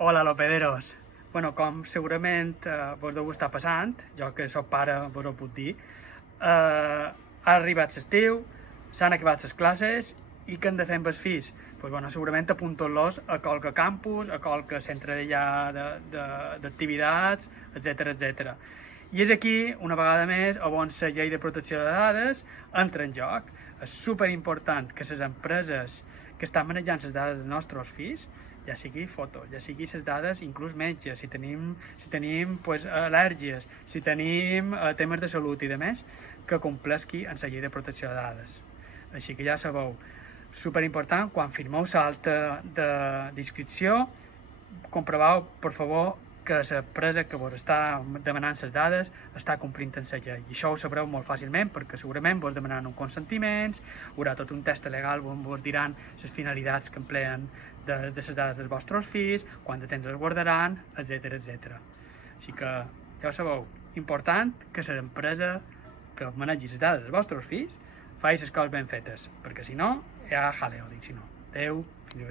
Hola, lopederos. Bueno, com segurament vos deu estar passant, jo que sóc pare vos ho puc dir, ha arribat l'estiu, s'han acabat les classes i què hem de fer amb els fills? Pues, bueno, segurament apuntar-los a qualque campus, a qualque centre d'activitats, etc. I és aquí, una vegada més, on la llei de protecció de dades entra en joc. És superimportant que les empreses que estan manejant les dades dels nostres fills, ja sigui fotos, ja sigui les dades, inclús metges, si tenim pues, al·lèrgies, si tenim temes de salut i de més, que complesqui en la llei de protecció de dades. Així que ja sabeu, superimportant, quan firmeu l'alta d'inscripció, comproveu, per favor, que l'empresa que vos està demanant les dades està complint amb la llei. I això ho sabreu molt fàcilment perquè segurament vos demanaran un consentiments, hi haurà tot un test legal on vos diran les finalitats que empleen de les dades dels vostres fills, quant de temps es guardaran, etc. Així que ja ho sabeu, important que l'empresa que manegi les dades dels vostres fills faci les coses ben fetes, perquè si no, ja jaleo, dic si no. Adeu, fins